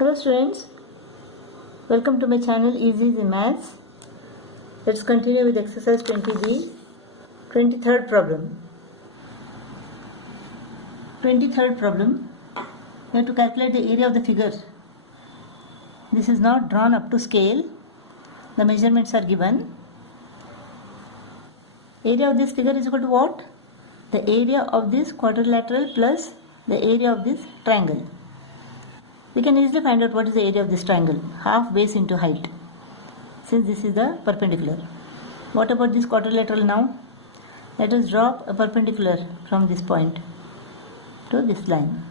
Hello students, welcome to my channel Easy in Maths. Let's continue with exercise 20b, 23rd problem. 23rd problem, we have to calculate the area of the figure. This is not drawn up to scale. The measurements are given. Area of this figure is equal to what? The area of this quadrilateral plus the area of this triangle. We can easily find out what is the area of this triangle. Half base into height. Since this is the perpendicular. What about this quadrilateral now? Let us drop a perpendicular from this point to this line.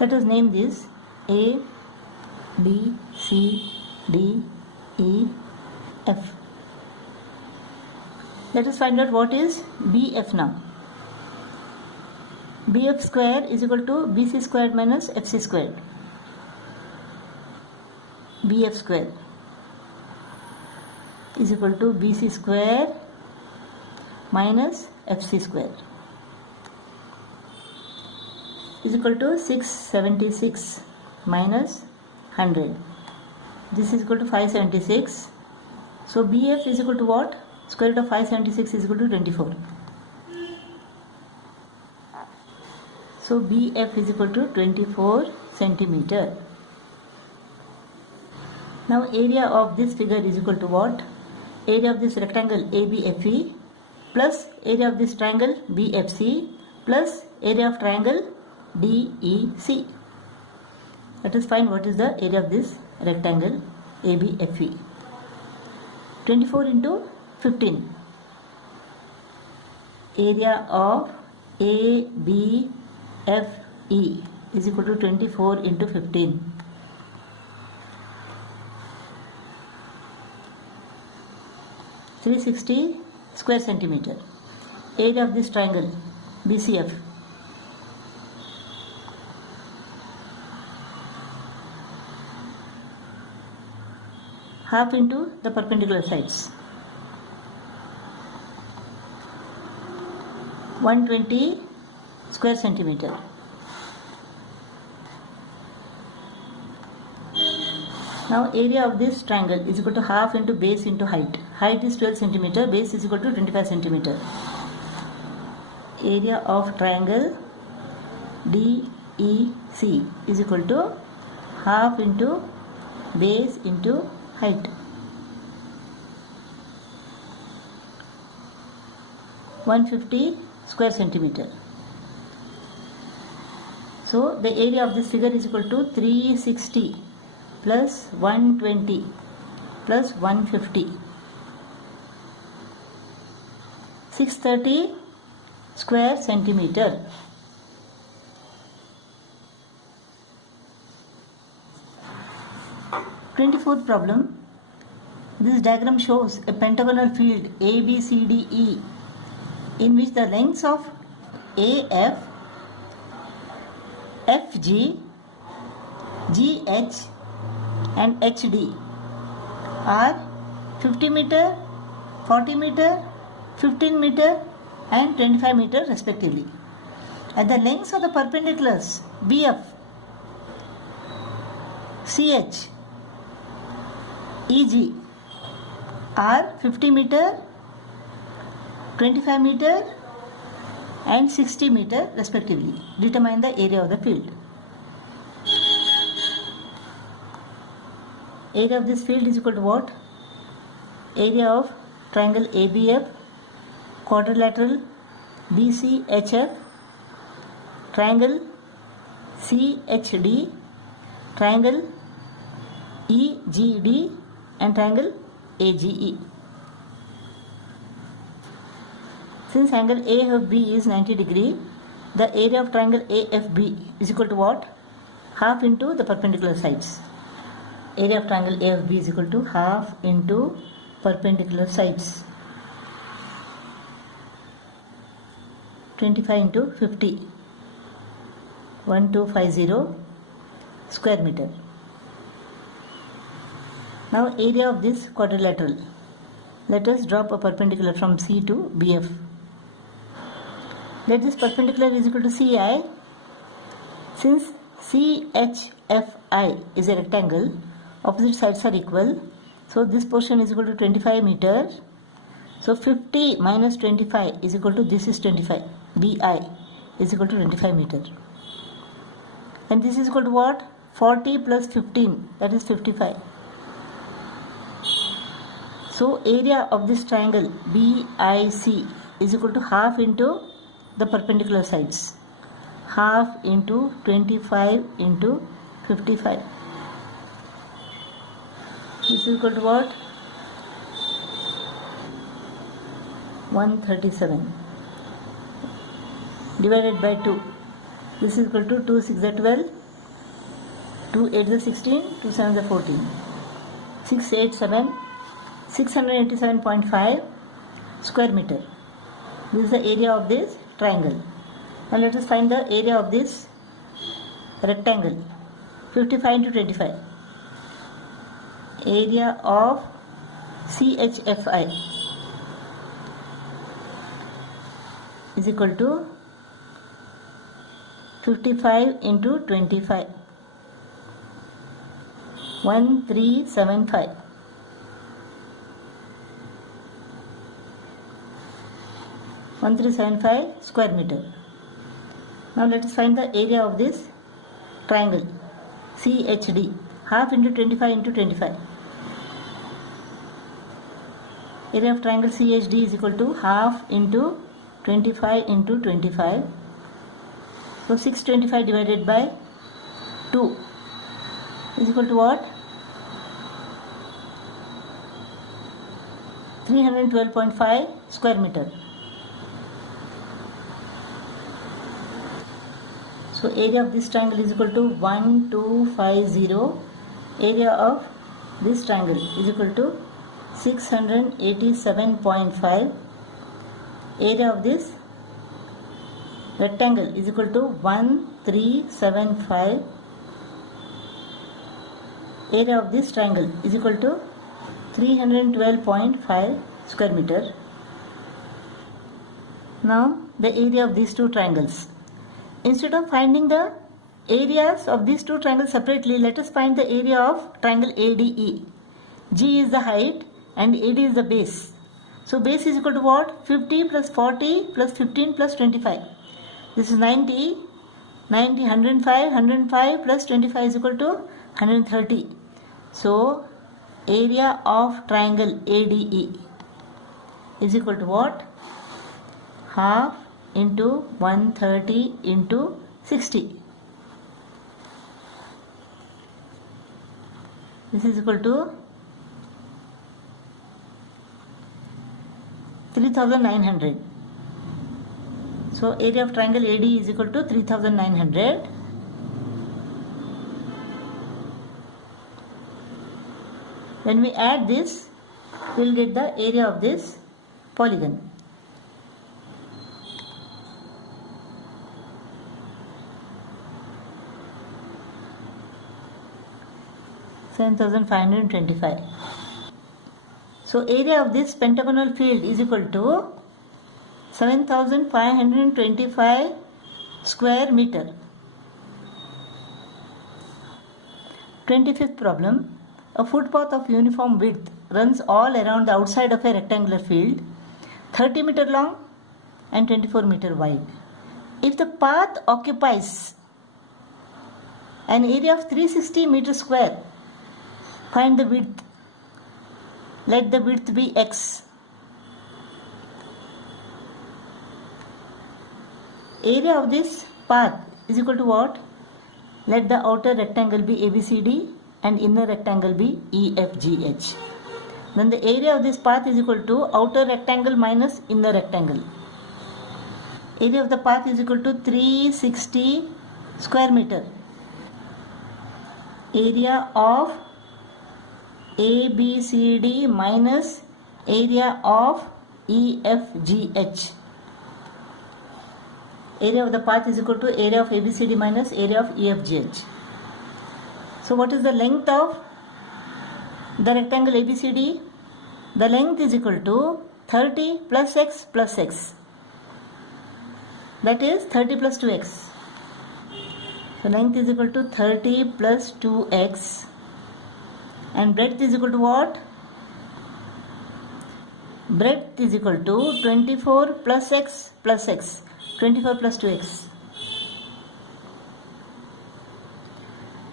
Let us name this A, B, C, D, E, F. Let us find out what is BF now. BF square is equal to BC squared minus FC squared. BF square is equal to BC square minus FC square is equal to 676 minus 100. This is equal to 576. So BF is equal to what? Square root of 576 is equal to 24. So BF is equal to 24 centimeter. Now area of this figure is equal to what? Area of this rectangle ABFE plus area of this triangle BFC plus area of triangle DEC. Let us find what is the area of this rectangle ABFE. 24 into 15. Area of ABFE is equal to 24 into 15. (360 square centimeter). Area of this triangle BCF. Half into the perpendicular sides. 120 square centimeter. Now area of this triangle is equal to half into base into height. Height is 12 centimeter, base is equal to 25 centimeter. Area of triangle DEC is equal to half into base into height. 150 square centimeter. So the area of this figure is equal to 360 plus 120 plus 150. 630 square centimeter. Twenty-fourth problem. This diagram shows a pentagonal field ABCDE in which the lengths of AF, FG, GH and HD are 50 meter, 40 meter, 15 meter and 25 meter respectively. And the lengths of the perpendiculars BF, CH, EG are 50 meter, 25 meter and 60 meter respectively. Determine the area of the field. Area of this field is equal to what? Area of triangle ABF, quadrilateral BCHF, triangle CHD, triangle EGD and triangle AGE. Since angle AFB is 90 degree, the area of triangle AFB is equal to what? Half into the perpendicular sides. Area of triangle AFB is equal to half into perpendicular sides. 25 into 50. 1250 square meter. Now area of this quadrilateral. Let us drop a perpendicular from C to BF. Let this perpendicular is equal to CI Since CHFI is a rectangle, opposite sides are equal. So this portion is equal to 25 meter. So 50 minus 25 is equal to, this is 25. BI is equal to 25 meter. And this is equal to what? 40 plus 15, that is 55. So area of this triangle BIC is equal to half into the perpendicular sides. Half into 25 into 55. This is equal to what? 137 divided by 2. This is equal to 2 6 are 12, 2 8 are 16, 2 7 are 14. 687, 687.5 square meter. This is the area of this triangle. Now let us find the area of this rectangle. 55 into 25. Area of CHFI is equal to 55 into 25. 1375. 1375 square meter. Now let us find the area of this triangle CHD. Half into 25 into 25. Area of triangle CHD is equal to half into 25 into 25. So 625 divided by 2 is equal to what? 312.5 square meter. So area of this triangle is equal to 1250. Area of this triangle is equal to 687.5. Area of this rectangle is equal to 1375. Area of this triangle is equal to 312.5 square meter. Now the area of these two triangles. Instead of finding the areas of these two triangles separately, let us find the area of triangle ADE. G is the height and AD is the base. So base is equal to what? 50 plus 40 plus 15 plus 25. This is 90. 90, 105. 105 plus 25 is equal to 130. So area of triangle ADE is equal to what? Half into 130 into 60. This is equal to 3900. So area of triangle AD is equal to 3900. When we add this, we will get the area of this polygon. $7,525. So area of this pentagonal field is equal to 7,525 square meter. 25th problem. A footpath of uniform width runs all around the outside of a rectangular field, 30 meter long and 24 meter wide. If the path occupies an area of 360 meter square, find the width. Let the width be x. Area of this path is equal to what? Let the outer rectangle be ABCD and inner rectangle be EFGH. Then the area of this path is equal to outer rectangle minus inner rectangle. Area of the path is equal to 360 square meter. Area of ABCD minus area of EFGH. Area of the path is equal to area of ABCD minus area of EFGH. So what is the length of the rectangle ABCD? The length is equal to 30 plus x plus x. That is 30 plus 2x. So length is equal to 30 plus 2x, and breadth is equal to what? Breadth is equal to 24 plus x plus x. 24 plus 2x.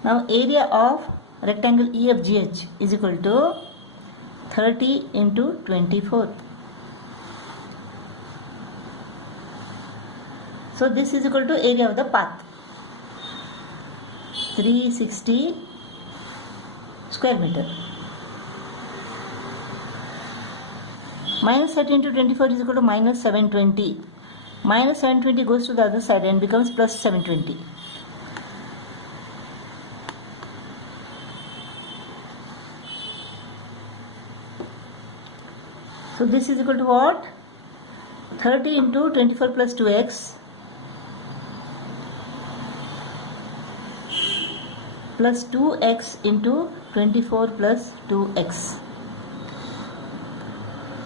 Now area of rectangle EFGH is equal to 30 into 24. So this is equal to area of the path, 360 square meter. Minus 30 into 24 is equal to minus 720. Minus 720 goes to the other side and becomes plus 720. So this is equal to what? 30 into 24 plus 2x plus 2x into 24 plus 2x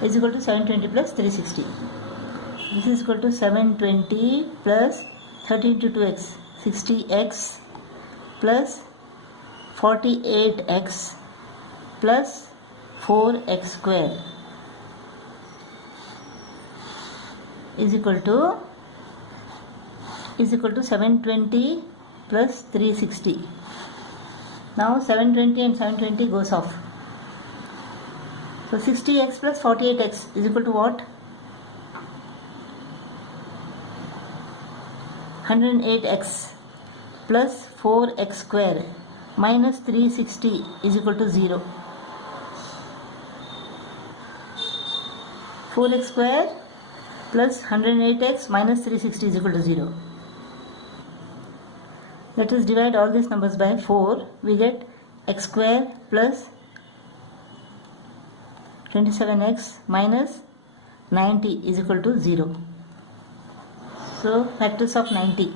is equal to 720 plus 360. This is equal to 720 plus 30 into 2x, 60x plus 48x plus 4x square is equal to 720 plus 360. Now 720 and 720 goes off. So 60x plus 48x is equal to what? 108x plus 4x square minus 360 is equal to 0. 4x square plus 108x minus 360 is equal to 0. Let us divide all these numbers by 4. We get x square plus 27x minus 90 is equal to 0. So factors of 90.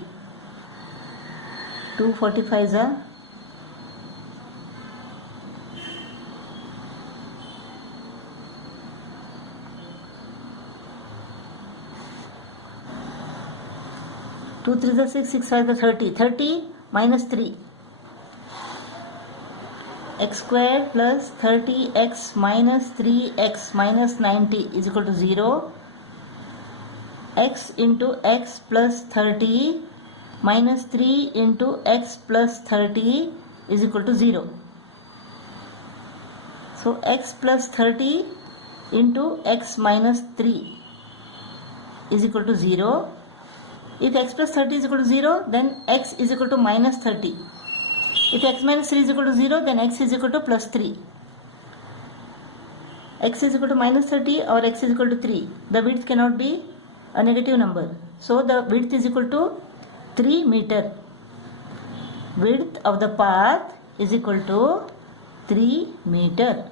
245s are 2 3s are 6, 6 5s are 30. 30 minus 3. X square plus 30x minus 3x minus 90 is equal to 0. X into x plus 30 minus 3 into x plus 30 is equal to 0. So x plus 30 into x minus 3 is equal to 0. If x plus 30 is equal to 0, then x is equal to minus 30. If x minus 3 is equal to 0, then x is equal to plus 3. X is equal to minus 30 or x is equal to 3. The width cannot be a negative number. So the width is equal to 3 meter. Width of the path is equal to 3 meter.